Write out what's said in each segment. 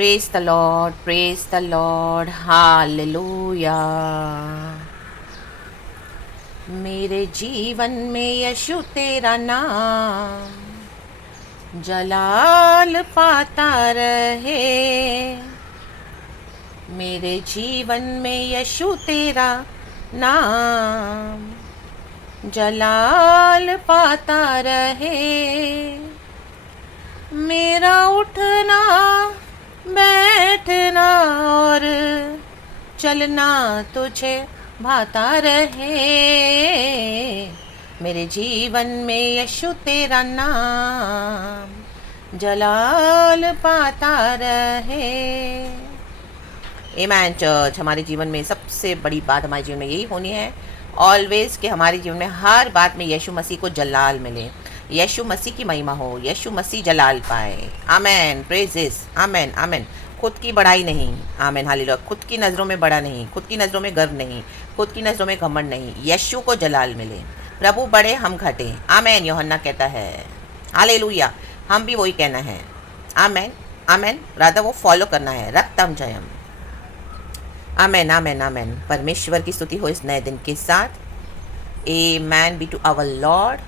praise the Lord, hallelujah. मेरे जीवन में यीशु तेरा नाम जलाल पाता रहे। मेरे जीवन में यीशु तेरा नाम जलाल पाता रहे। मेरा उठना बैठना और चलना तुझे भाता रहे। मेरे जीवन में यीशु तेरा नाम जलाल पाता रहे। आमेन चर्च। हमारे जीवन में सबसे बड़ी बात हमारे जीवन में यही होनी है ऑलवेज कि हमारे जीवन में हर बात में यीशु मसीह को जलाल मिले, यीशु मसीह की महिमा हो, यीशु मसीह जलाल पाए। आमेन, प्रेजेस, आमेन आमेन। खुद की बड़ाई नहीं, आमेन हालेलुया। खुद की नज़रों में बड़ा नहीं, खुद की नज़रों में गर्व नहीं, खुद की नज़रों में घमंड नहीं, यीशु को जलाल मिले। प्रभु बढ़े हम घटे, आमेन। यूहन्ना कहता है हालेलुया। हम भी वही कहना है, आमेन आमेन। राधा वो फॉलो करना है, रक्तम जयम। आमेन आमेन आमेन। परमेश्वर की स्तुति हो इस नए दिन के साथ। आमेन बी टू आवर लॉर्ड।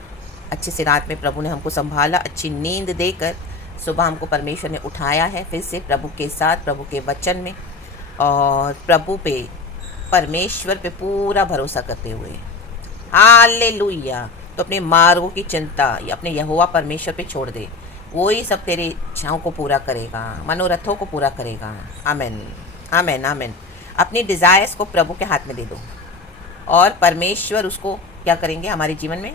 अच्छे से रात में प्रभु ने हमको संभाला, अच्छी नींद देकर सुबह हमको परमेश्वर ने उठाया है फिर से प्रभु के साथ, प्रभु के वचन में, और प्रभु पे, परमेश्वर पे पूरा भरोसा करते हुए। हालेलुया। तो अपने मार्गों की चिंता या अपने यहोवा परमेश्वर पे छोड़ दे, वो ही सब तेरे इच्छाओं को पूरा करेगा, मनोरथों को पूरा करेगा। आमेन आमेन आमेन। अपनी डिज़ायर्स को प्रभु के हाथ में दे दो और परमेश्वर उसको क्या करेंगे, हमारे जीवन में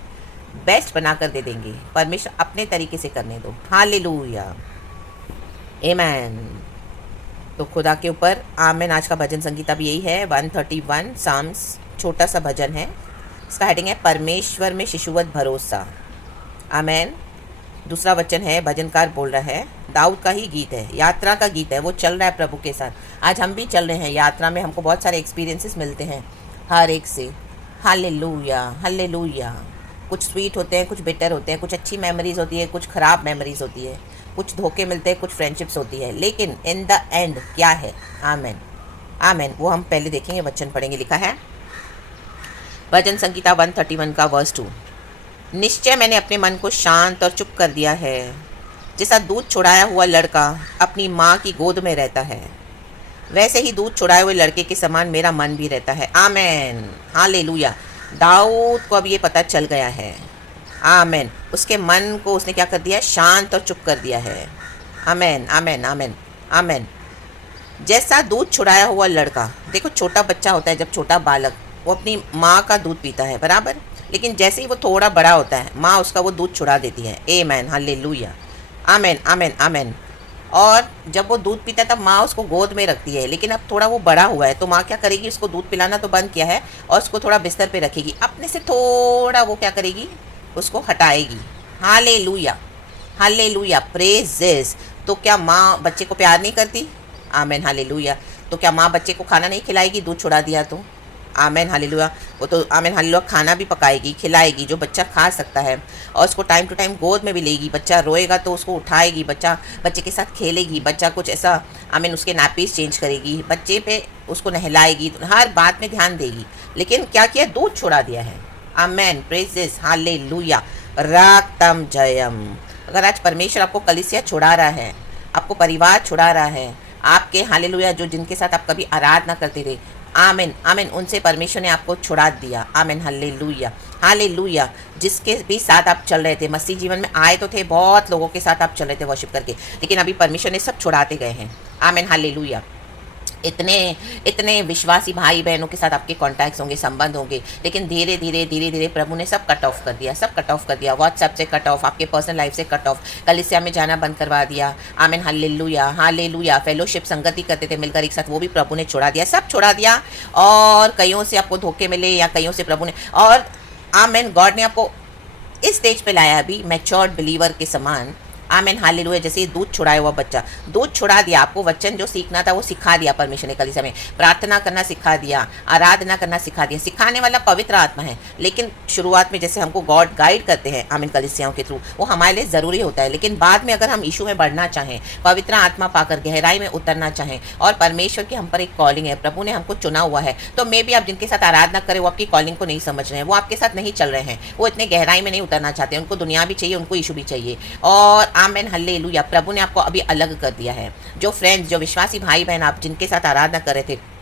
बेस्ट बनाकर दे देंगे। परमेश्वर अपने तरीके से करने दो। हालेलुया, आमेन। तो खुदा के ऊपर आमेन। आज का भजन संगीता भी यही है, 131 साम्स, छोटा सा भजन है। इसका हेडिंग है परमेश्वर में शिशुवत भरोसा। आमेन। दूसरा वचन है, भजनकार बोल रहा है, दाऊद का ही गीत है, यात्रा का गीत है, वो चल रहा है प्रभु के साथ। आज हम भी चल रहे हैं यात्रा में, हमको बहुत सारे एक्सपीरियंसेस मिलते हैं हर एक से। Hallelujah hallelujah. कुछ स्वीट होते हैं, कुछ बिटर होते हैं, कुछ अच्छी मेमोरीज होती है, कुछ ख़राब मेमोरीज होती है, कुछ धोखे मिलते हैं, कुछ फ्रेंडशिप्स होती है, लेकिन इन द एंड क्या है? आमेन आमेन। वो हम पहले देखेंगे, वचन पढ़ेंगे। लिखा है भजन संगीता 131 का वर्स 2। निश्चय मैंने अपने मन को शांत और चुप कर दिया है, जैसा दूध छुड़ाया हुआ लड़का अपनी माँ की गोद में रहता है, वैसे ही दूध छुड़ाए हुए लड़के के समान मेरा मन भी रहता है। Amen hallelujah. दाऊद को अब ये पता चल गया है, आमेन। उसके मन को उसने क्या कर दिया? शांत और चुप कर दिया है। आमेन आमेन आमेन आमेन। जैसा दूध छुड़ाया हुआ लड़का, देखो छोटा बच्चा होता है, जब छोटा बालक, वो अपनी माँ का दूध पीता है, बराबर। लेकिन जैसे ही वो थोड़ा बड़ा होता है, माँ उसका वो दूध छुड़ा देती है। आमेन हालेलुया, आमेन आमेन आमेन। और जब वो दूध पीता है तब माँ उसको गोद में रखती है, लेकिन अब थोड़ा वो बड़ा हुआ है तो माँ क्या करेगी? उसको दूध पिलाना तो बंद किया है और उसको थोड़ा बिस्तर पे रखेगी, अपने से थोड़ा वो क्या करेगी? उसको हटाएगी। Hallelujah hallelujah, praises. तो क्या माँ बच्चे को प्यार नहीं करती? Amen hallelujah. तो क्या माँ बच्चे को खाना नहीं खिलाएगी दूध छुड़ा दिया तो? Amen hallelujah. वो तो आमेन हालेलुया खाना भी पकाएगी, खिलाएगी, जो बच्चा खा सकता है, और उसको टाइम टू टाइम गोद में भी लेगी। बच्चा रोएगा तो उसको उठाएगी, बच्चे के साथ खेलेगी, बच्चा कुछ ऐसा आमेन उसके नैपीज चेंज करेगी, बच्चे पे उसको नहलाएगी, हर बात में ध्यान देगी। लेकिन क्या किया? दूध छुड़ा दिया है। आमेन, प्रेजेस, हालेलुया, राक्तम जयम। अगर आज परमेश्वर आपको कलीसिया छुड़ा रहा है, आपको परिवार छुड़ा रहा है, आपके हालेलुया जो जिनके साथ आप कभी आराधना करते थे, आमेन आमेन, उनसे परमेश्वर ने आपको छुड़ा दिया। Amen hallelujah hallelujah. जिसके भी साथ आप चल रहे थे, मसीह जीवन में आए तो थे, बहुत लोगों के साथ आप चल रहे थे वर्शिप करके, लेकिन अभी परमेश्वर ने सब छुड़ाते गए हैं। Amen hallelujah. इतने विश्वासी भाई बहनों के साथ आपके कॉन्टैक्ट्स होंगे, संबंध होंगे, लेकिन धीरे धीरे प्रभु ने सब कट ऑफ कर दिया, सब कट ऑफ कर दिया। व्हाट्सएप से कट ऑफ, आपके पर्सनल लाइफ से कट ऑफ, कलीसिया में जाना बंद करवा दिया। आमीन हालेलुया हालेलुया। फेलोशिप, संगति करते थे मिलकर एक साथ, वो भी प्रभु ने छुड़ा दिया, सब छुड़ा दिया। और कईयों से आपको धोखे मिले या कईयों से प्रभु ने, और आमीन, गॉड ने आपको इस स्टेज पे लाया अभी मैच्योर्ड बिलीवर के समान, आमेन हालेलुया। जैसे ये दूध छुड़ाया हुआ बच्चा, दूध छुड़ा दिया, आपको वचन जो सीखना था वो सिखा दिया परमेश्वर ने कलीसिया में, प्रार्थना करना सिखा दिया, आराधना करना सिखा दिया। सिखाने वाला पवित्र आत्मा है, लेकिन शुरुआत में जैसे हमको गॉड गाइड करते हैं आमीन कलीसियाओं के थ्रू, वो हमारे लिए ज़रूरी होता है। लेकिन बाद में अगर हम यीशु में बढ़ना चाहें, पवित्र आत्मा पाकर गहराई में उतरना चाहें और परमेश्वर की हम पर एक कॉलिंग है, प्रभु ने हमको चुना हुआ है, तो मे भी आप जिनके साथ आराधना करें वो आपकी कॉलिंग को नहीं समझ रहे हैं, वो आपके साथ नहीं चल रहे हैं, वो इतने गहराई में नहीं उतरना चाहते, उनको दुनिया भी चाहिए, उनको यीशु भी चाहिए। और आमेन हल्लेलुया, प्रभु ने आपको अभी अलग कर दिया है। जो फ्रेंड्स, जो विश्वासी भाई बहन आप जिनके साथ आराधना कर रहे थे,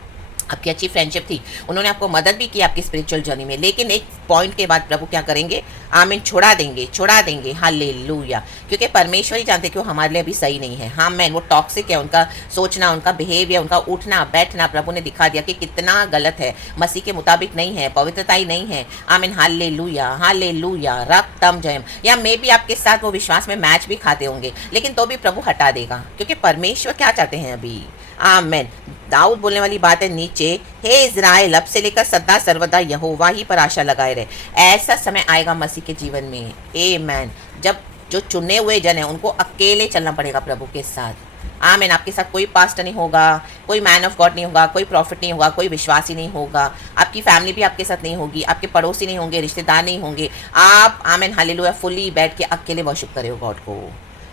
आपकी अच्छी फ्रेंडशिप थी, उन्होंने आपको मदद भी की आपकी स्पिरिचुअल जर्नी में, लेकिन एक पॉइंट के बाद प्रभु क्या करेंगे, आमीन छुड़ा देंगे हालेलुया। क्योंकि परमेश्वर ही जानते कि वो हमारे लिए अभी सही नहीं है। हाँ मैन, वो टॉक्सिक है, उनका सोचना, उनका बिहेवियर, उनका उठना बैठना प्रभु ने दिखा दिया कि कितना गलत है, मसीह के मुताबिक नहीं है, पवित्रता ही नहीं है। आमीन हालेलुया रक्तम जयम। या मे भी आपके साथ वो विश्वास में मैच भी खाते होंगे, लेकिन तो भी प्रभु हटा देगा, क्योंकि परमेश्वर क्या चाहते हैं अभी। आमेन। दाऊद बोलने वाली बात है नीचे, हे इज़राइल अब से लेकर सदा सर्वदा यहोवा ही पर आशा लगाए रहे। ऐसा समय आएगा मसीह के जीवन में, आमेन, जब जो चुने हुए जन हैं उनको अकेले चलना पड़ेगा प्रभु के साथ। आमीन। आपके साथ कोई पास्टर नहीं होगा, कोई मैन ऑफ गॉड नहीं होगा, कोई प्रॉफिट नहीं होगा, कोई विश्वासी नहीं होगा, आपकी फैमिली भी आपके साथ नहीं होगी, आपके पड़ोसी नहीं होंगे, रिश्तेदार नहीं होंगे। आप आमीन हालेलुया फुली बैठ के अकेले वर्शिप कर रहे हो गॉड को,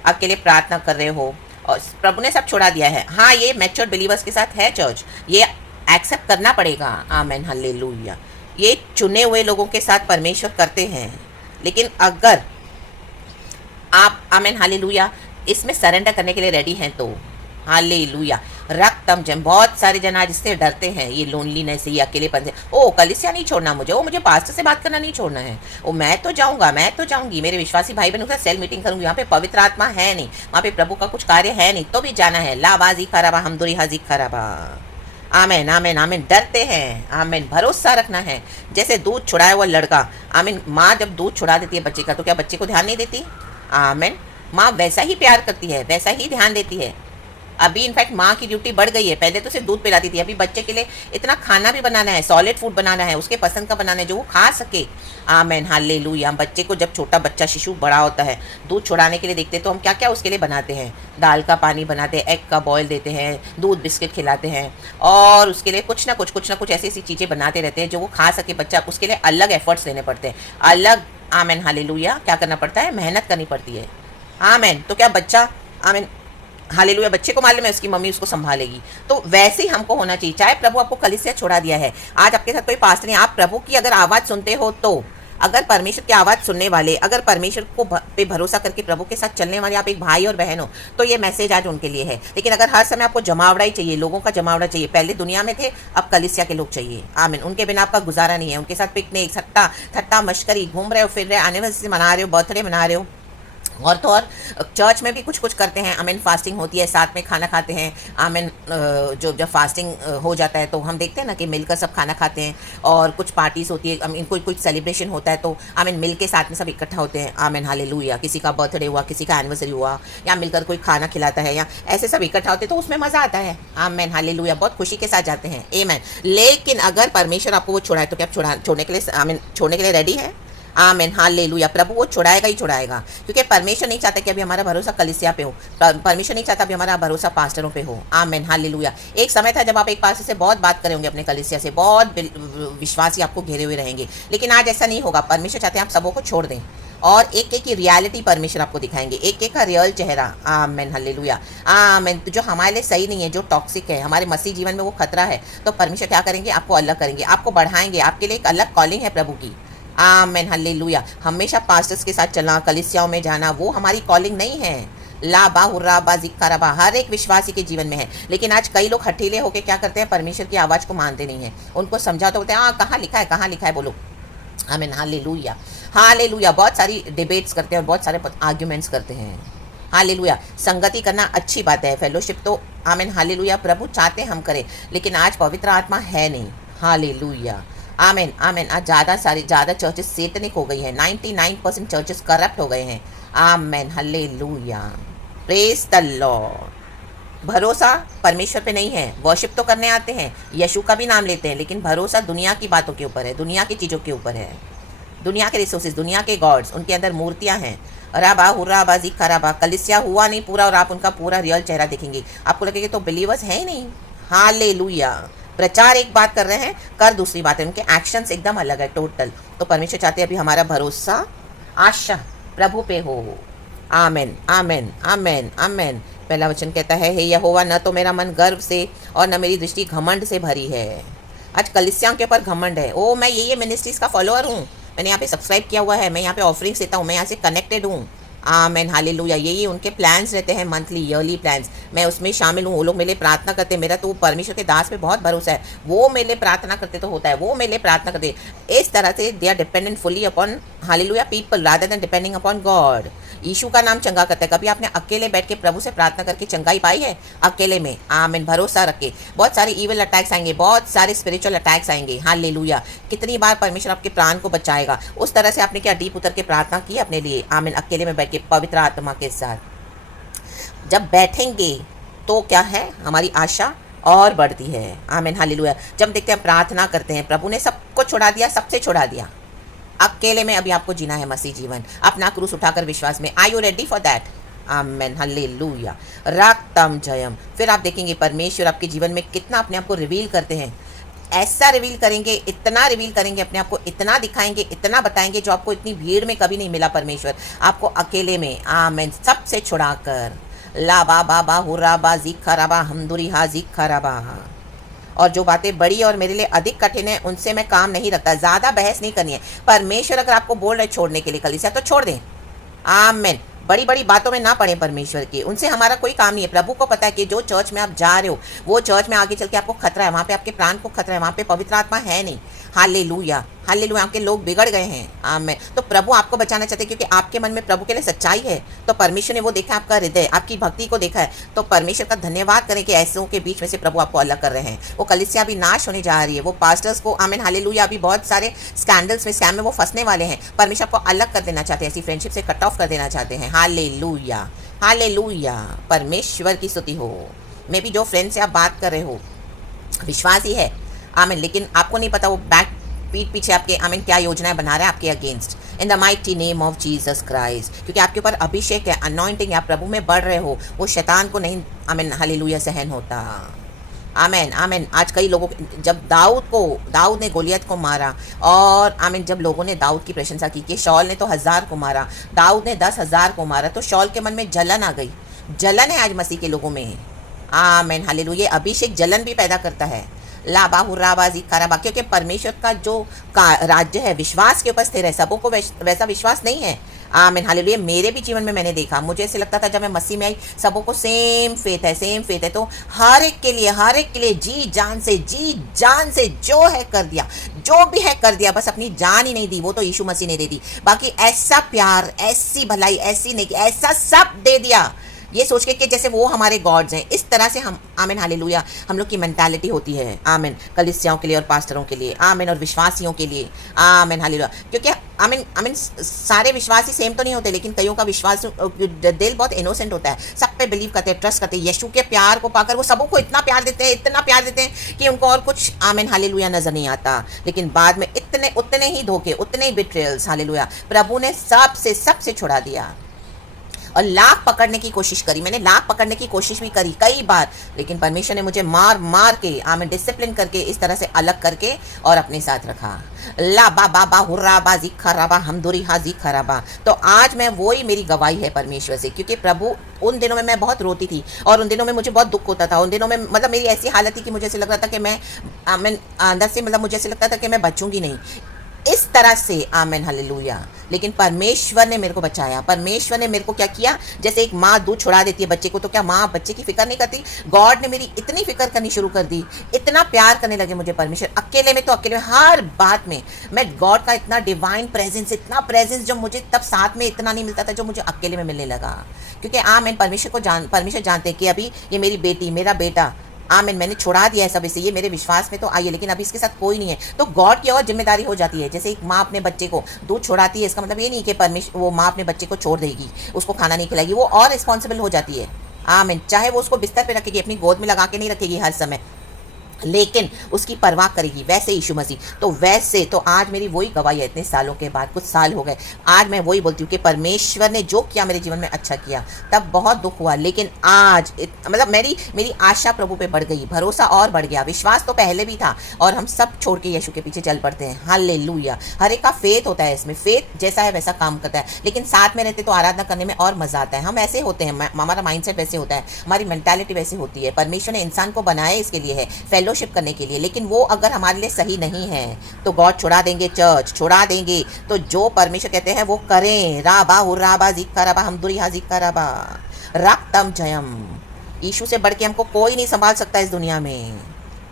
अकेले प्रार्थना कर रहे हो, और प्रभु ने सब छोड़ा दिया है। हाँ, ये मैच्योर बिलीवर्स के साथ है चर्च, ये एक्सेप्ट करना पड़ेगा। आमीन हालेलुया। ये चुने हुए लोगों के साथ परमेश्वर करते हैं, लेकिन अगर आप आमीन हालेलुया इसमें सरेंडर करने के लिए रेडी हैं तो हालेलुया रक्तम जम। बहुत सारे जन आज इससे डरते हैं, ये लोनलीनेस, ये अकेलेपन से, ओ कलीसिया नहीं छोड़ना मुझे, ओ मुझे पास्टर से बात करना नहीं छोड़ना है, ओ मैं तो जाऊंगा, मैं तो जाऊंगी, मेरे विश्वासी भाई बहनों के साथ सेल मीटिंग करूंगी, यहाँ पे पवित्र आत्मा है नहीं, वहाँ पे प्रभु का कुछ कार्य है नहीं, तो भी जाना है। लाबाजी खराबा हमदुरी हाजी खराबा। आमीन आमीन आमीन। डरते हैं, आमीन। भरोसा रखना है। जैसे दूध छुड़ाया हुआ लड़का, आमीन, माँ जब दूध छुड़ा देती है बच्चे का, तो क्या बच्चे को ध्यान नहीं देती? आमीन। माँ वैसा ही प्यार करती है, वैसा ही ध्यान देती है। अभी इनफैक्ट माँ की ड्यूटी बढ़ गई है, पहले तो सिर्फ दूध पिलाती थी, अभी बच्चे के लिए इतना खाना भी बनाना है, सॉलिड फूड बनाना है, उसके पसंद का बनाना है जो वो खा सके। आमीन हालेलुया। हम बच्चे को, जब छोटा बच्चा शिशु बड़ा होता है, दूध छुड़ाने के लिए देखते हैं तो हम क्या क्या उसके लिए बनाते हैं, दाल का पानी बनाते हैं, एग का बॉयल देते हैं, दूध बिस्किट खिलाते हैं, और उसके लिए कुछ ना कुछ ऐसी ऐसी चीज़ें बनाते रहते हैं जो वो खा सके बच्चा। उसके लिए अलग एफर्ट्स लेने पड़ते हैं, अलग आमीन हालेलुया क्या करना पड़ता है, मेहनत करनी पड़ती है। आमीन। तो क्या बच्चा आमीन हालेलुया बच्चे को मालूम है उसकी मम्मी उसको संभालेगी, तो वैसे ही हमको होना चाहिए। चाहे प्रभु आपको कलीसिया छोड़ा दिया है, आज आपके साथ कोई पास्टर नहीं, आप प्रभु की अगर आवाज़ सुनते हो, तो अगर परमेश्वर की आवाज़ सुनने वाले, अगर परमेश्वर को पे भरोसा करके प्रभु के साथ चलने वाले आप एक भाई और बहन हो, तो ये मैसेज आज उनके लिए है। लेकिन अगर हर समय आपको जमावड़ा ही चाहिए, लोगों का जमावड़ा चाहिए, पहले दुनिया में थे, अब कलीसिया के लोग चाहिए। आमीन। उनके बिना आपका गुजारा नहीं है, उनके साथ पिकनिक, ठट्टा मश्करी, घूम रहे हो, फिर रहे, एनिवर्सरी मना रहे हो, बर्थडे मना रहे हो, और तो और चर्च में भी कुछ कुछ करते हैं। आमीन। फास्टिंग होती है, साथ में खाना खाते हैं। आमीन। जब फास्टिंग हो जाता है तो हम देखते हैं ना कि मिलकर सब खाना खाते हैं, और कुछ पार्टीज होती है, आमीन, कोई सेलिब्रेशन होता है तो आमीन मिल के साथ में सब इकट्ठा होते हैं। आमीन हालेलुया। किसी का बर्थडे हुआ, किसी का एनिवर्सरी हुआ, या मिलकर कोई खाना खिलाता है, या ऐसे सब इकट्ठा होते हैं, तो उसमें मज़ा आता है। आमीन हालेलुया। बहुत खुशी के साथ जाते हैं। आमीन। लेकिन अगर परमेश्वर आपको वो छुड़ाए तो क्या छोड़ने के लिए, आमीन, छोड़ने के लिए रेडी है? आमीन हालेलुया। प्रभु वो छुड़ाएगा ही छुड़ाएगा, क्योंकि परमेश्वर नहीं चाहता कि अभी हमारा भरोसा कलीसिया पे हो, परमेश्वर नहीं चाहता अभी हमारा भरोसा पास्टरों पे हो। आमीन हालेलुया। एक समय था जब आप एक पास्टर से बहुत बात करेंगे, अपने कलीसिया से बहुत विश्वासी आपको घेरे हुए रहेंगे, लेकिन आज ऐसा नहीं होगा। परमेश्वर चाहते हैं आप सबों को छोड़ दें, और एक एक की रियलिटी परमेश्वर आपको दिखाएंगे, एक एक का रियल चेहरा। आमीन हालेलुया। आमीन। तो जो हमारे लिए सही नहीं है, जो टॉक्सिक है, हमारे मसीह जीवन में वो खतरा है, तो परमेश्वर क्या करेंगे, आपको अलग करेंगे, आपको बढ़ाएंगे, आपके लिए एक अलग कॉलिंग है प्रभु की। आमीन हालेलुया। हमेशा पास्टर्स के साथ चलना, कलीसियाओं में जाना, वो हमारी कॉलिंग नहीं है। लाबा हुर्राबा जिक्काराबा हर एक विश्वासी के जीवन में है, लेकिन आज कई लोग हठीले होकर क्या करते हैं, परमेश्वर की आवाज़ को मानते नहीं है। उनको समझा तो बोलते हैं, हाँ कहाँ लिखा है बोलो। आमीन हालेलुया। हालेलुया। बहुत सारी डिबेट्स करते हैं और बहुत सारे आर्ग्यूमेंट्स करते हैं। हालेलुया। संगति करना अच्छी बात है, फेलोशिप तो आमीन हालेलुया प्रभु चाहते हम करें, लेकिन आज पवित्र आत्मा है नहीं। हालेलुया। आमीन आमीन। आज ज़्यादा चर्चेस सेटनिक हो गई हैं, 99% चर्चेस करप्ट हो गए हैं। आमीन हालेलुया। Praise the Lord. भरोसा परमेश्वर पे नहीं है। वर्शिप तो करने आते हैं, यीशु का भी नाम लेते हैं, लेकिन भरोसा दुनिया की बातों के ऊपर है, दुनिया की चीज़ों के ऊपर है, दुनिया के रिसोर्सेज, दुनिया के गॉड्स, उनके अंदर मूर्तियां हैं। राबा हुर्रा बाजी खराबा, कलिसिया हुआ नहीं पूरा और आप उनका पूरा रियल चेहरा देखेंगे, आपको लगेगा तो बिलीवर्स है ही नहीं। हालेलुया। प्रचार एक बात कर रहे हैं, कर दूसरी बात है, उनके एक्शंस एकदम अलग है टोटल। तो परमेश्वर चाहते हैं अभी हमारा भरोसा आशा प्रभु पे हो। आमेन आमेन आमेन आमेन। पहला वचन कहता है, हे यहोवा, न तो मेरा मन गर्व से और न मेरी दृष्टि घमंड से भरी है। आज कलिसियाओं के ऊपर घमंड है। ओ मैं ये मिनिस्ट्रीज का फॉलोअर हूँ, मैंने यहाँ पे सब्सक्राइब किया हुआ है, मैं यहाँ पे ऑफरिंग्स देता हूँ, मैं यहाँ से कनेक्टेड हूँ। Amen hallelujah. यही उनके प्लान्स रहते हैं, मंथली ईयरली प्लान्स, मैं उसमें शामिल हूँ। वो लोग मेरे लिए प्रार्थना करते हैं, मेरा तो परमेश्वर के दास पे बहुत भरोसा है, वो मेरे लिए प्रार्थना करते तो होता है, वो मेरे लिए प्रार्थना करते। इस तरह से they are dependent fully upon हालेलुया people rather than depending upon God. यीशु का नाम चंगा करता है। कभी आपने अकेले बैठ के प्रभु से प्रार्थना करके चंगाई पाई है? अकेले में। आमीन। भरोसा रख के। बहुत सारे इविल अटैक्स आएंगे, बहुत सारे स्पिरिचुअल अटैक्स आएंगे। हालेलुया। कितनी बार परमेश्वर आपके प्राण को बचाएगा। उस तरह से आपने क्या डीप उतर के प्रार्थना की अपने लिए? आमीन। अकेले में बैठ के पवित्र आत्मा के साथ जब बैठेंगे तो क्या है, हमारी आशा और बढ़ती है। आमीन हालेलुया। जब देखते हैं प्रार्थना करते हैं, प्रभु ने सबको छुड़ा दिया, सबसे छुड़ा दिया, अकेले में अभी आपको जीना है मसीह जीवन, अपना क्रूस उठाकर विश्वास में। Are you ready for that? आमेन हालेलुया। रक्तम जयम। फिर आप देखेंगे परमेश्वर आपके जीवन में कितना अपने आप को रिवील करते हैं। ऐसा रिवील करेंगे, इतना रिवील करेंगे अपने आप को, इतना दिखाएंगे, इतना बताएंगे जो आपको इतनी भीड़ में कभी नहीं मिला। परमेश्वर आपको अकेले में, आमेन, सबसे छुड़ाकर। ला बा बा बा हुरा बा जी खराबा हमदुरी हा जी खराबा। और जो बातें बड़ी और मेरे लिए अधिक कठिन है उनसे मैं काम नहीं रखता। ज़्यादा बहस नहीं करनी है। परमेश्वर अगर आपको बोल रहे छोड़ने के लिए कलीसिया, तो छोड़ दें। आमेन। बड़ी बड़ी बातों में ना पड़े परमेश्वर की, उनसे हमारा कोई काम नहीं है। प्रभु को पता है कि जो चर्च में आप जा रहे हो, वो चर्च में आगे चल के आपको खतरा है, वहाँ पे आपके प्राण को खतरा है, वहाँ पे पवित्र आत्मा है नहीं। Hallelujah hallelujah. आपके लोग बिगड़ गए हैं। आमेन। तो प्रभु आपको बचाना चाहते हैं, क्योंकि आपके मन में प्रभु के लिए सच्चाई है। तो परमेश्वर ने वो देखा, आपका हृदय, आपकी भक्ति को देखा है। तो परमेश्वर का धन्यवाद करें कि ऐसों के बीच में से प्रभु आपको अलग कर रहे हैं। वो कलीसिया अभी नाश होने जा रही है, वो पास्टर्स को, आमीन हालेलुया, अभी बहुत सारे स्कैंडल्स में, स्कैम में वो फंसने वाले हैं। परमेश्वर आपको अलग कर देना चाहते हैं, ऐसी फ्रेंडशिप से कट ऑफ कर देना चाहते हैं। Hallelujah hallelujah. परमेश्वर की स्तुति हो। मे बी जो फ्रेंड से आप बात कर रहे हो विश्वास ही है, आमीन, लेकिन आपको नहीं पता वो बैक पीठ पीछे आपके, आमीन, क्या योजनाएं बना रहा है आपके against. In the mighty name of Jesus Christ. क्योंकि आपके ऊपर अभिषेक है, अनॉइंटिंग, आप प्रभु में बढ़ रहे हो, वो शैतान को नहीं, आमीन हालेलुया, सहन होता। आमीन आमीन। आज कई लोगों, जब दाऊद ने गोलियत को मारा, और आमीन, जब लोगों ने दाऊद की प्रशंसा की कि शौल ने तो 1000 को मारा, दाऊद ने 10,000 को मारा, तो शौल के मन में जलन आ गई। जलन है आज मसीह के लोगों में। आमीन हालेलुया। अभिषेक जलन भी पैदा करता है। लाबा हुर्राबाजी खराबा। क्योंकि परमेश्वर का जो राज्य है विश्वास के ऊपर स्थिर है। सबों को वैसा विश्वास नहीं है। आमीन हालेलुया। मेरे भी जीवन में मैंने देखा, मुझे ऐसे लगता था जब मैं मसीह में आई, सबों को सेम फेथ है, सेम फेथ है, तो हर एक के लिए जी जान से जो है कर दिया, जो भी है कर दिया, बस अपनी जान ही नहीं दी, वो तो यीशु मसीह ने दे दी। बाकी ऐसा प्यार, ऐसी भलाई, ऐसी नहीं, ऐसा सब दे दिया, ये सोच के कि जैसे वो हमारे गॉड्स हैं। इस तरह से हम, आमीन हालेलुया, हम लोग की मेंटालिटी होती है। आमीन। कलीसियाओं के लिए और पास्टरों के लिए, आमीन, और विश्वासियों के लिए, आमीन हालेलुया। क्योंकि आमीन आमीन, सारे विश्वासी सेम तो नहीं होते, लेकिन कईयों का विश्वास दिल बहुत इनोसेंट होता है, सब पे बिलीव करते हैं, ट्रस्ट करते हैं। यीशु के प्यार को पाकर वो सबों को इतना प्यार देते हैं, इतना प्यार देते हैं कि उनको और कुछ, आमीन हालेलुया, नजर नहीं आता। लेकिन बाद में उतने ही धोखे, उतने ही बिट्रेयल्स, हालेलुया, प्रभु ने सबसे छुड़ा दिया। और लाख पकड़ने की कोशिश करी, मैंने लाख पकड़ने की कोशिश भी करी कई बार, लेकिन परमेश्वर ने मुझे मार के, आमीन, डिसिप्लिन करके, इस तरह से अलग करके और अपने साथ रखा। ला बा बा बा हुर्रा बा जी खराबा हमदुरी हा जी खराबा। तो आज मैं, वही मेरी गवाही है परमेश्वर से, क्योंकि प्रभु, उन दिनों में मैं बहुत रोती थी, और उन दिनों में मुझे बहुत दुख होता था। उन दिनों में मतलब मेरी ऐसी हालत थी कि मुझे ऐसे लग रहा था कि मैं, आमीन, अंदर से, मतलब मुझे ऐसे लगता था कि मैं बचूंगी नहीं, इस तरह से। आमीन हालेलुया। लेकिन परमेश्वर ने मेरे को बचाया। परमेश्वर ने मेरे को क्या किया, जैसे एक माँ दूध छुड़ा देती है बच्चे को, तो क्या माँ बच्चे की फिक्र नहीं करती? गॉड ने मेरी इतनी फिक्र करनी शुरू कर दी, इतना प्यार करने लगे मुझे परमेश्वर। अकेले में तो अकेले में, हर बात में मैं गॉड का इतना डिवाइन प्रेजेंस, इतना प्रेजेंस जो मुझे तब साथ में इतना नहीं मिलता था, जो मुझे अकेले में मिलने लगा। क्योंकि आमीन, परमेश्वर जानते हैं कि अभी ये मेरी बेटी, मेरा बेटा, आमीन, मैंने छुड़ा दिया है सब इसे, ये मेरे विश्वास में तो आई है, लेकिन अभी इसके साथ कोई नहीं है। तो गॉड की और जिम्मेदारी हो जाती है। जैसे एक माँ अपने बच्चे को दूध छुड़ाती है, इसका मतलब ये नहीं कि वो माँ अपने बच्चे को छोड़ देगी, उसको खाना नहीं खिलाएगी, वो और रिस्पॉन्सिबल हो जाती है। आमीन। चाहे वो उसको बिस्तर पे रखेगी, अपनी गोद में लगा के नहीं रखेगी हर समय, लेकिन उसकी परवाह करेगी, वैसे यीशु मसीह। तो वैसे तो आज मेरी वही गवाही है, इतने सालों के बाद, कुछ साल हो गए, आज मैं वही बोलती हूँ कि परमेश्वर ने जो किया मेरे जीवन में अच्छा किया। तब बहुत दुख हुआ, लेकिन आज मतलब मेरी आशा प्रभु पे बढ़ गई, भरोसा और बढ़ गया। विश्वास तो पहले भी था, और हम सब छोड़ के यीशु के पीछे चल पड़ते हैं। हालेलुया। हर एक का फेथ होता है, इसमें फेथ जैसा है वैसा काम करता है, लेकिन साथ में रहते तो आराधना करने में और मजा आता है। हम ऐसे होते हैं, हमारा माइंडसेट वैसे होता है, हमारी मेंटालिटी वैसी होती है। परमेश्वर ने इंसान को बनाया इसके लिए है, फेलोशिप करने के लिए, लेकिन वो अगर हमारे लिए सही नहीं है तो गॉड छुड़ा देंगे, चर्च छुड़ा देंगे। तो जो परमेश्वर कहते हैं वो करें। राबा हुर्राबा जिक्का रबा हमदुरिहा जिक्का रबा रक्तम जयम। यीशु से बढ़ के हमको कोई नहीं संभाल सकता इस दुनिया में।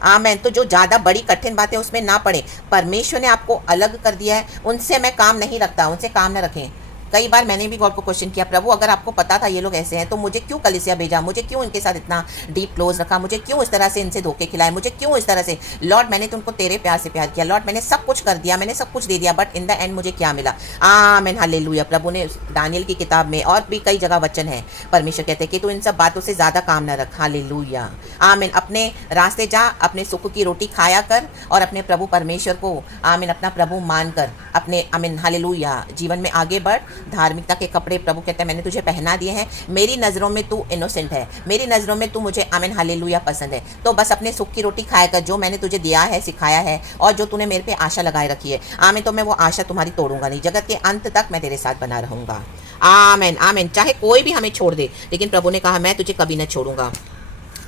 आमेन। तो जो ज़्यादा बड़ी कठिन बातें उसमें ना पड़े। परमेश्वर ने आपको अलग कर दिया है, उनसे मैं काम नहीं रखता, उनसे काम ना रखें। कई बार मैंने भी गॉड को क्वेश्चन किया, प्रभु अगर आपको पता था ये लोग ऐसे हैं तो मुझे क्यों कलीसिया भेजा, मुझे क्यों इनके साथ इतना डीप क्लोज रखा, मुझे क्यों इस तरह से इनसे धोखे खिलाए, मुझे क्यों इस तरह से। लॉर्ड मैंने तुमको तेरे प्यार से प्यार किया, लॉर्ड मैंने सब कुछ कर दिया, मैंने सब कुछ दे दिया, बट इन द एंड मुझे क्या मिला। आमीन हालेलुया। प्रभु ने दानियल की किताब में और भी कई जगह वचन है, परमेश्वर कहते हैं कि तू इन सब बातों से ज़्यादा काम न रख। हालेलुया। आमीन। अपने रास्ते जा, अपने सुख की रोटी खाया कर, और अपने प्रभु परमेश्वर को आमीन अपना प्रभु मानकर अपने आमीन हालेलुया जीवन में आगे बढ़। धार्मिकता के कपड़े प्रभु कहते हैं मैंने तुझे पहना दिए हैं, मेरी नज़रों में तू इनोसेंट है, मेरी नज़रों में तू मुझे आमीन हालेलुया पसंद है। तो बस अपने सुख की रोटी खाया कर, जो मैंने तुझे दिया है, सिखाया है, और जो तूने मेरे पे आशा लगाए रखी है। आमीन। तो मैं वो आशा तुम्हारी तोड़ूंगा नहीं, जगत के अंत तक मैं तेरे साथ बना रहूंगा। आमीन आमीन। चाहे कोई भी हमें छोड़ दे, लेकिन प्रभु ने कहा मैं तुझे कभी न छोड़ूंगा,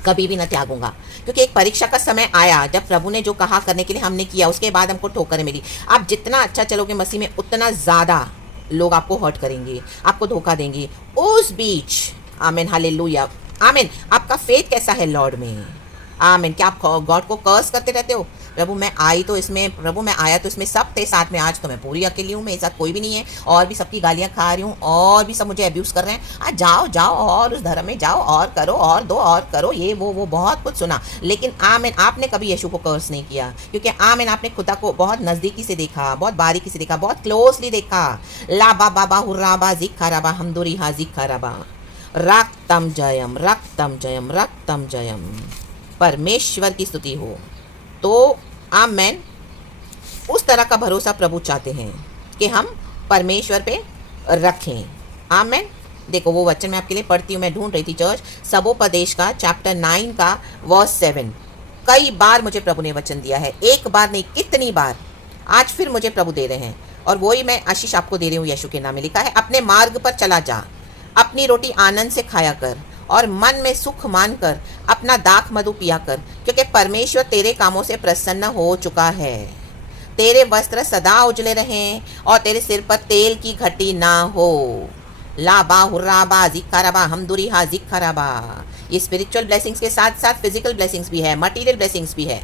कभी भी न त्यागूंगा। क्योंकि एक परीक्षा का समय आया जब प्रभु ने जो कहा करने के लिए हमने किया, उसके बाद हमको ठोकरें मिली। आप जितना अच्छा चलोगे मसीह में, उतना ज़्यादा लोग आपको हर्ट करेंगे, आपको धोखा देंगे। उस बीच आमीन हालेलुया। आमीन। आपका फेथ कैसा है लॉर्ड में? आमीन। क्या आप गॉड को कर्स करते रहते हो? प्रभु मैं आई तो इसमें, प्रभु मैं आया तो इसमें सब थे साथ में, आज तो मैं पूरी अकेली हूँ, मेरे साथ कोई भी नहीं है, और भी सबकी गालियाँ खा रही हूँ, और भी सब मुझे अब्यूज़ कर रहे हैं। आज जाओ जाओ और उस धर्म में जाओ, और करो, और दो, और करो, ये वो बहुत कुछ सुना। लेकिन आमीन आपने कभी यीशु को कर्स नहीं किया, क्योंकि आमीन आपने खुदा को बहुत नज़दीकी से देखा, बहुत बारीकी से देखा, बहुत क्लोजली देखा। ला बाबा हुर्राबा जिक्का रबा हमदुरिहा जिक्का रबा रक्तम जयम रक्तम जयम रक्तम जयम। परमेश्वर की स्तुति हो। तो आमेन। उस तरह का भरोसा प्रभु चाहते हैं कि हम परमेश्वर पे रखें। आमेन। देखो वो वचन मैं आपके लिए पढ़ती हूँ, मैं ढूंढ रही थी चर्च, सबोपदेश का चैप्टर 9 का वर्स 7। कई बार मुझे प्रभु ने वचन दिया है, एक बार नहीं कितनी बार, आज फिर मुझे प्रभु दे रहे हैं, और वही मैं आशीष आपको दे रही हूँ। यीशु के नाम में लिखा है, अपने मार्ग पर चला जा, अपनी रोटी आनंद से खाया कर, और मन में सुख मानकर अपना दाख मधु पिया कर, क्योंकि परमेश्वर तेरे कामों से प्रसन्न हो चुका है। तेरे वस्त्र सदा उजले रहें, और तेरे सिर पर तेल की घटी ना हो। लाबा हुर्राबा जिक्काराबा हमदुरिहा जिक्काराबा। ये स्पिरिचुअल ब्लेसिंग्स के साथ साथ फिजिकल ब्लेसिंग्स भी है, मटीरियल ब्लेसिंग्स भी है।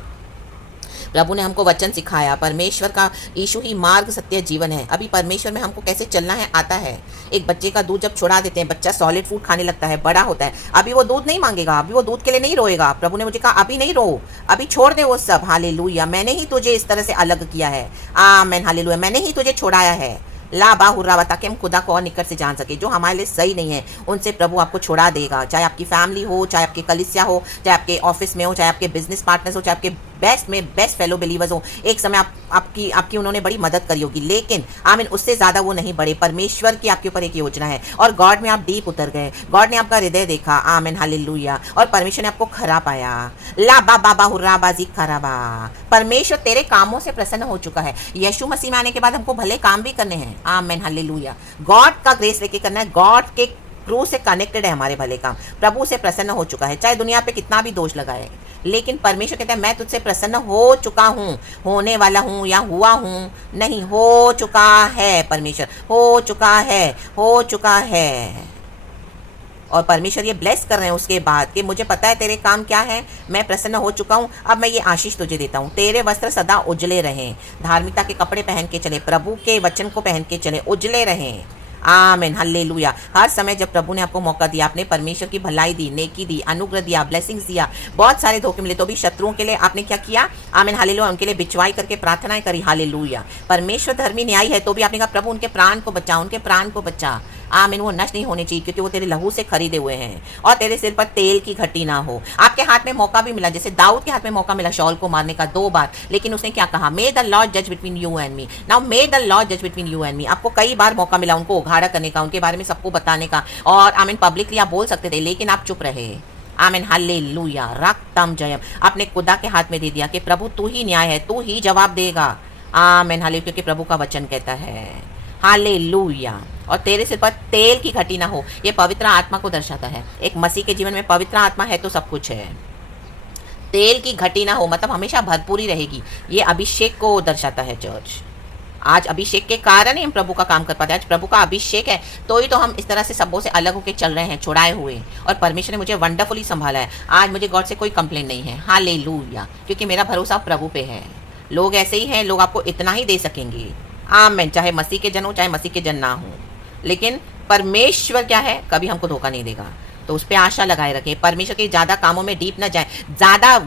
प्रभु ने हमको वचन सिखाया, परमेश्वर का यीशु ही मार्ग सत्य जीवन है। अभी परमेश्वर में हमको कैसे चलना है आता है। एक बच्चे का दूध जब छुड़ा देते हैं, बच्चा सॉलिड फूड खाने लगता है, बड़ा होता है, अभी वो दूध नहीं मांगेगा, अभी वो दूध के लिए नहीं रोएगा। प्रभु ने मुझे कहा अभी नहीं रो, अभी छोड़ दे वो सब। हालेलुया। मैंने ही तुझे इस तरह से अलग किया है। आमीन हालेलुया। मैंने ही तुझे छोड़ाया है। ला बाहुर्रावा, ताकि हम खुदा को और निकट से जान सके। जो हमारे लिए सही नहीं है उनसे प्रभु आपको छुड़ा देगा, चाहे आपकी फैमिली हो, चाहे आपकी कलीसिया हो, चाहे आपके ऑफिस में हो, चाहे आपके बिजनेस पार्टनर्स हो, चाहे आपके बेस्ट फेलो बिलीवर्स हो। एक समय आपकी उन्होंने बड़ी मदद करी होगी, लेकिन आमीन उससे ज़्यादा वो नहीं बढ़े। परमेश्वर की आपके ऊपर एक योजना है, और गॉड में आप डीप उतर गए, गॉड ने आपका हृदय देखा। आमीन हालेलुया। और परमेश्वर ने आपको खरा पाया। ला बाबा हुर्रा बाजी खराबा। परमेश्वर तेरे कामों से प्रसन्न हो चुका है। यीशु मसीह में आने के बाद हमको भले काम भी करने हैं। आमीन हालेलुया। गॉड का ग्रेस लेके करना है, गॉड के क्रू से कनेक्टेड है हमारे भले काम। प्रभु से प्रसन्न हो चुका है, चाहे दुनिया पे कितना भी दोष लगाए, लेकिन परमेश्वर कहता है मैं तुझसे प्रसन्न हो चुका हूँ, होने वाला हूँ या हुआ हूँ नहीं, हो चुका है। परमेश्वर हो चुका है, हो चुका है। और परमेश्वर ये ब्लेस कर रहे हैं उसके बाद कि मुझे पता है तेरे काम क्या है, मैं प्रसन्न हो चुका हूँ, अब मैं ये आशीष तुझे देता हूँ। तेरे वस्त्र सदा उजले रहें, धार्मिकता के कपड़े पहन के चले, प्रभु के वचन को पहन के चले, उजले रहें। आमीन हालेलुया। हर समय जब प्रभु ने आपको मौका दिया, आपने परमेश्वर की भलाई दी, नेकी दी, अनुग्रह दिया, ब्लेसिंग्स दिया, बहुत सारे धोखे मिले, तो भी शत्रुओं के लिए आपने क्या किया? आमीन हालेलुया। उनके लिए बिचवाई करके प्रार्थनाएं करी। हालेलुया। परमेश्वर धर्मी न्यायी है, तो भी आपने कहा प्रभु उनके प्राण को बचा, उनके प्राण को बचा। आमीन। वो नष्ट नहीं होने चाहिए, क्योंकि वो तेरे लहू से खरीदे हुए हैं। और तेरे सिर पर तेल की घटी ना हो। आपके हाथ में मौका भी मिला, जैसे दाऊद के हाथ में मौका मिला शौल को मारने का 2 बार, लेकिन उसने क्या कहा? मे द लॉर्ड जज between you and me. Now may the Lord जज बिटवीन यू एंड मी। आपको कई बार मौका मिला उनको उघाड़ा करने का, उनके बारे में सबको बताने का, और आमीन पब्लिकली आप बोल सकते थे, लेकिन आप चुप रहे। आमीन, हालेलुया। रक्तम जयम आपने खुदा के हाथ में दे दिया कि प्रभु तू ही न्याय है, तू ही जवाब देगा। आमीन, हालेलुया, क्योंकि प्रभु का वचन कहता है। हालेलुया। और तेरे सिर पर तेल की घटी ना हो, ये पवित्र आत्मा को दर्शाता है। एक मसीह के जीवन में पवित्र आत्मा है तो सब कुछ है। तेल की घटी ना हो मतलब हमेशा भरपूरी रहेगी। ये अभिषेक को दर्शाता है चर्च। आज अभिषेक के कारण ही हम प्रभु का काम कर पाते हैं। आज प्रभु का अभिषेक है तो ही तो हम इस तरह से सबों से अलग होकर चल रहे हैं, छुड़ाए हुए। और परमेश्वर ने मुझे वंडरफुली संभाला है। आज मुझे गॉड से कोई कंप्लेंट नहीं है। हालेलुया, क्योंकि मेरा भरोसा प्रभु पे है। लोग ऐसे ही हैं, लोग आपको इतना ही दे सकेंगे। आमीन, चाहे मसीह के जन हो चाहे मसीह के जन ना हो, लेकिन परमेश्वर क्या है, कभी हमको धोखा नहीं देगा। तो उस पर आशा लगाए रखें। परमेश्वर के ज़्यादा कामों में डीप ना जाए, ज़्यादा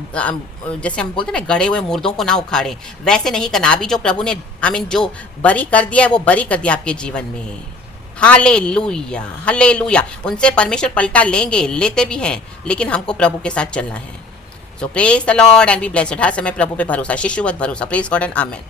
जैसे हम बोलते हैं ना, गड़े हुए मुर्दों को ना उखाड़े, वैसे नहीं करना। अभी जो प्रभु ने आमीन जो बरी कर दिया है वो बरी कर दिया आपके जीवन में। Hallelujah, hallelujah. उनसे परमेश्वर पलटा लेंगे, लेते भी हैं, लेकिन हमको प्रभु के साथ चलना है। So praise the lord and be blessed. हर समय प्रभु पे भरोसा, शिष्यवत भरोसा। Praise God and amen.